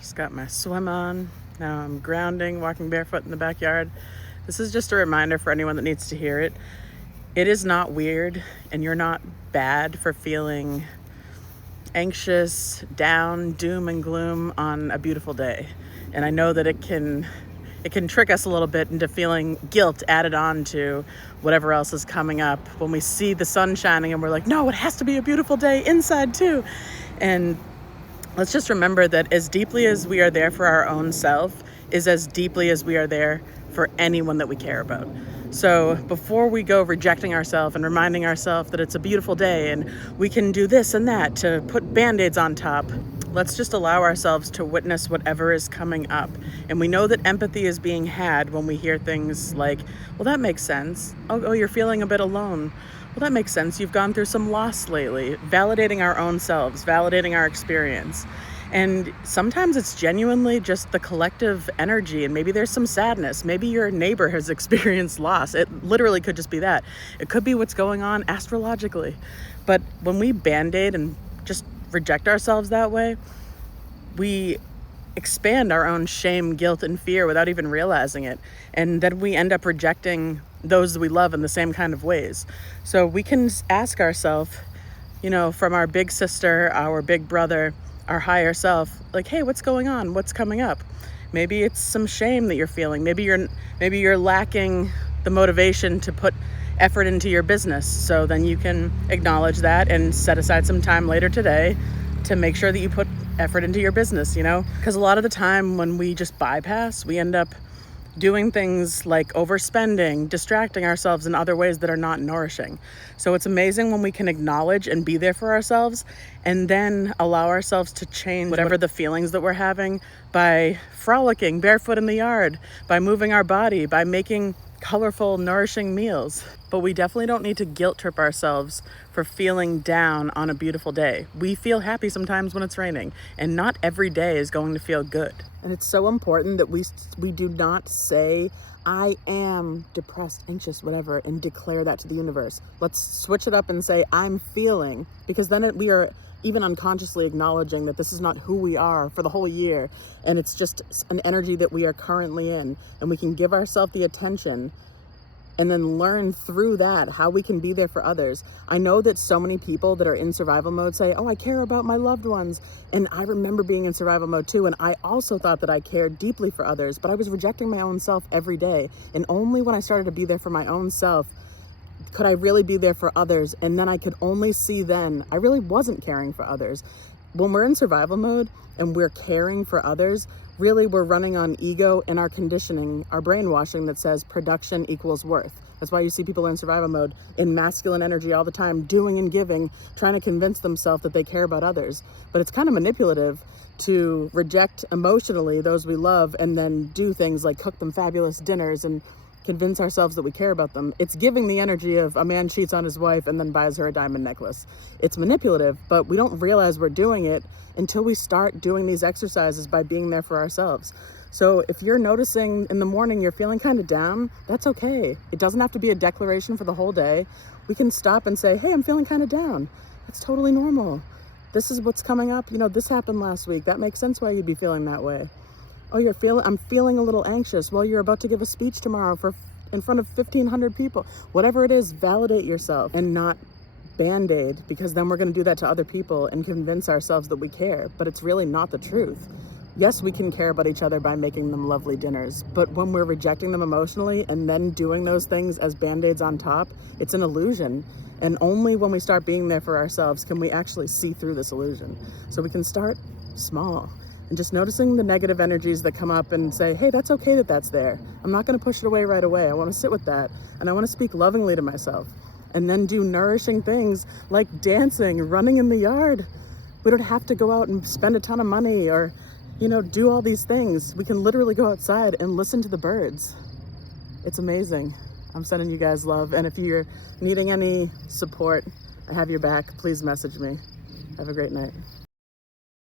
Just got my swim on. Now I'm grounding, walking barefoot in the backyard. This is just a reminder for anyone that needs to hear it. It is not weird, and you're not bad for feeling anxious, down, doom and gloom on a beautiful day. And I know that it can trick us a little bit into feeling guilt added on to whatever else is coming up when we see the sun shining and we're like, no, it has to be a beautiful day inside too. And let's just remember that as deeply as we are there for our own self is as deeply as we are there for anyone that we care about. So before we go rejecting ourselves and reminding ourselves that it's a beautiful day and we can do this and that to put band-aids on top, let's just allow ourselves to witness whatever is coming up. And we know that empathy is being had when we hear things like, well, that makes sense. Oh, you're feeling a bit alone. Well, that makes sense. You've gone through some loss lately. Validating our own selves, validating our experience. And sometimes it's genuinely just the collective energy, and maybe there's some sadness. Maybe your neighbor has experienced loss. It literally could just be that. It could be what's going on astrologically. But when we band-aid and just reject ourselves that way, we expand our own shame, guilt, and fear without even realizing it. And then we end up rejecting those that we love in the same kind of ways. So we can ask ourselves, from our big sister, our big brother, our higher self, like, hey, what's going on? What's coming up? Maybe it's some shame that you're feeling. Maybe you're lacking the motivation to put effort into your business. So then you can acknowledge that and set aside some time later today to make sure that you put effort into your business, Because a lot of the time when we just bypass, we end up doing things like overspending, distracting ourselves in other ways that are not nourishing. So it's amazing when we can acknowledge and be there for ourselves and then allow ourselves to change whatever the feelings that we're having by frolicking barefoot in the yard, by moving our body, by making colorful, nourishing meals. But we definitely don't need to guilt trip ourselves for feeling down on a beautiful day. We feel happy sometimes when it's raining, and not every day is going to feel good. And it's so important that we do not say, I am depressed, anxious, whatever, and declare that to the universe. Let's switch it up and say, I'm feeling, because then we are even unconsciously acknowledging that this is not who we are for the whole year, and it's just an energy that we are currently in, and we can give ourselves the attention and then learn through that how we can be there for others. I know that so many people that are in survival mode say, oh, I care about my loved ones. And I remember being in survival mode too, and I also thought that I cared deeply for others, but I was rejecting my own self every day. And only when I started to be there for my own self could I really be there for others. And then I could only see then I really wasn't caring for others. When we're in survival mode and we're caring for others, really we're running on ego and our conditioning, our brainwashing that says production equals worth. That's why you see people in survival mode in masculine energy all the time, doing and giving, trying to convince themselves that they care about others. But it's kind of manipulative to reject emotionally those we love and then do things like cook them fabulous dinners and convince ourselves that we care about them. It's giving the energy of a man cheats on his wife and then buys her a diamond necklace. It's manipulative, but we don't realize we're doing it until we start doing these exercises by being there for ourselves. So if you're noticing in the morning you're feeling kind of down, that's okay. It doesn't have to be a declaration for the whole day. We can stop and say, hey, I'm feeling kind of down. That's totally normal. This is what's coming up. This happened last week. That makes sense why you'd be feeling that way. Oh, I'm feeling a little anxious. Well, you're about to give a speech tomorrow in front of 1,500 people. Whatever it is, validate yourself and not band-aid, because then we're going to do that to other people and convince ourselves that we care, but it's really not the truth. Yes, we can care about each other by making them lovely dinners, but when we're rejecting them emotionally and then doing those things as band-aids on top, it's an illusion. And only when we start being there for ourselves can we actually see through this illusion. So we can start small and just noticing the negative energies that come up and say, hey, that's okay that that's there. I'm not going to push it away right away. I want to sit with that, and I want to speak lovingly to myself. And then do nourishing things like dancing, running in the yard. We don't have to go out and spend a ton of money or, do all these things. We can literally go outside and listen to the birds. It's amazing. I'm sending you guys love. And if you're needing any support, I have your back. Please message me. Have a great night.